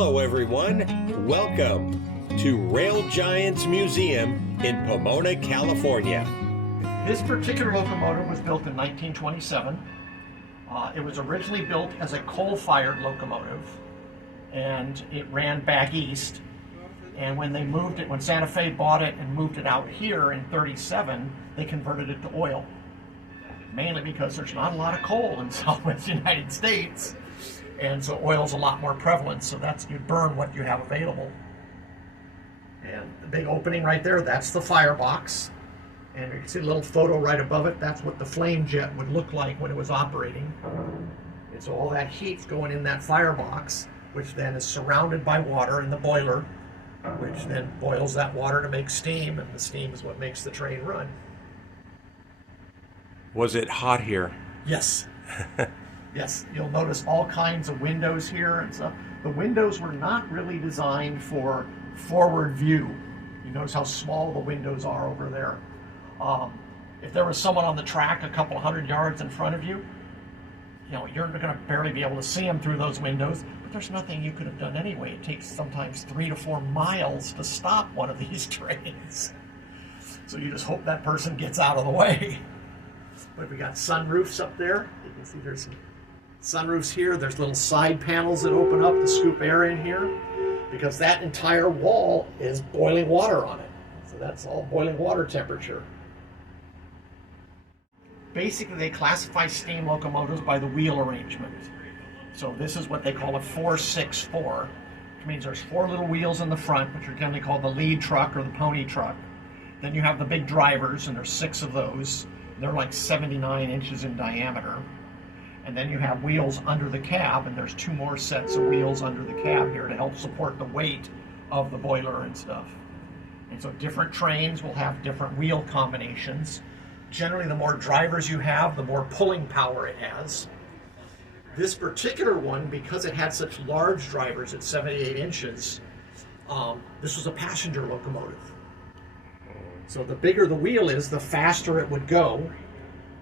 Hello everyone, welcome to Rail Giants Museum in Pomona, California. This particular locomotive was built in 1927. It was originally built as a coal-fired locomotive, and it ran back east. And when they moved it, when Santa Fe bought it and moved it out here in 37, they converted it to oil. Mainly because there's not a lot of coal in Southwest United States, and so oil's a lot more prevalent, so that's, you burn what you have available. And the big opening right there, that's the firebox. And you can see a little photo right above it. That's what the flame jet would look like when it was operating. And so all that heat's going in that firebox, which then is surrounded by water in the boiler, which then boils that water to make steam, and the steam is what makes the train run. Was it hot here? Yes. Yes, you'll notice all kinds of windows here and stuff. The windows were not really designed for forward view. You notice how small the windows are over there. If there was someone on the track a couple hundred yards in front of you, you're going to barely be able to see them through those windows, but there's nothing you could have done anyway. It takes sometimes 3 to 4 miles to stop one of these trains. So you just hope that person gets out of the way. But we got sunroofs up there. You can see there's some sunroofs here. There's little side panels that open up to scoop air in here, because that entire wall is boiling water on it. So that's all boiling water temperature. Basically, they classify steam locomotives by the wheel arrangement. So this is what they call a 4-6-4, which means there's 4 little wheels in the front, which are generally called the lead truck or the pony truck. Then you have the big drivers, and there's 6 of those. They're like 79 inches in diameter. And then you have wheels under the cab, and there's 2 more sets of wheels under the cab here to help support the weight of the boiler and stuff. And so different trains will have different wheel combinations. Generally, the more drivers you have, the more pulling power it has. This particular one, because it had such large drivers at 78 inches, this was a passenger locomotive. So the bigger the wheel is, the faster it would go,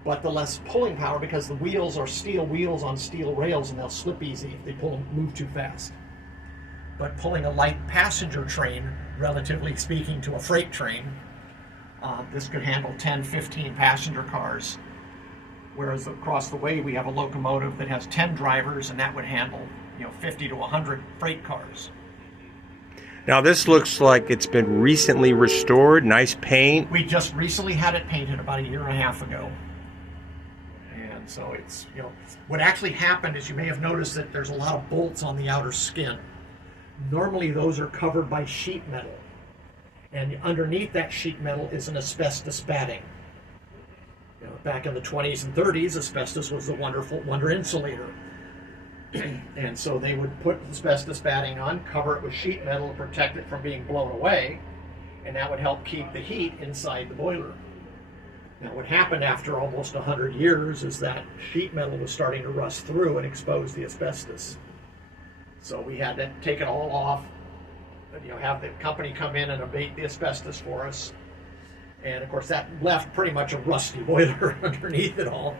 but the less pulling power, because the wheels are steel wheels on steel rails, and they'll slip easy if they move too fast. But pulling a light passenger train, relatively speaking to a freight train, this could handle 10, 15 passenger cars. Whereas across the way we have a locomotive that has 10 drivers, and that would handle 50 to 100 freight cars. Now this looks like it's been recently restored, nice paint. We just recently had it painted about 1.5 years ago. And so it's, what actually happened is, you may have noticed that there's a lot of bolts on the outer skin. Normally those are covered by sheet metal. And underneath that sheet metal is an asbestos batting. Back in the 20s and 30s, asbestos was the wonder insulator. And so they would put asbestos batting on, cover it with sheet metal to protect it from being blown away, and that would help keep the heat inside the boiler. Now what happened after almost 100 years is that sheet metal was starting to rust through and expose the asbestos. So we had to take it all off, have the company come in and abate the asbestos for us. And of course that left pretty much a rusty boiler underneath it all.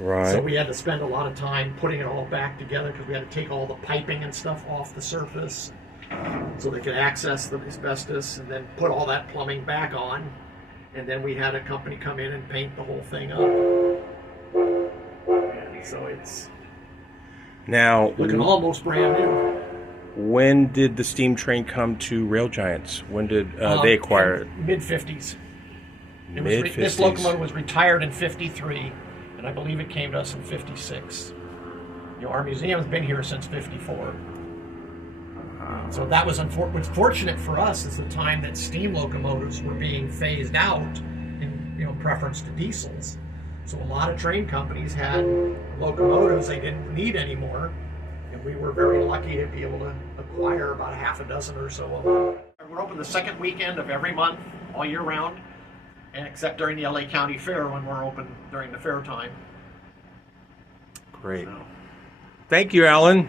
Right. So we had to spend a lot of time putting it all back together, because we had to take all the piping and stuff off the surface so they could access the asbestos, and then put all that plumbing back on. And then we had a company come in and paint the whole thing up. And so it's now looking almost brand new. When did the steam train come to Rail Giants? When did they acquire it? Mid-50s. Mid-50s. This locomotive was retired in 53, and I believe it came to us in 56. Our museum's been here since 54. So that was what's fortunate for us is the time that steam locomotives were being phased out in preference to diesels. So a lot of train companies had locomotives they didn't need anymore, and we were very lucky to be able to acquire about 6 or so of them. We're open the second weekend of every month, all year round, and except during the LA County Fair, when we're open during the fair time. Great. Thank you, Alan.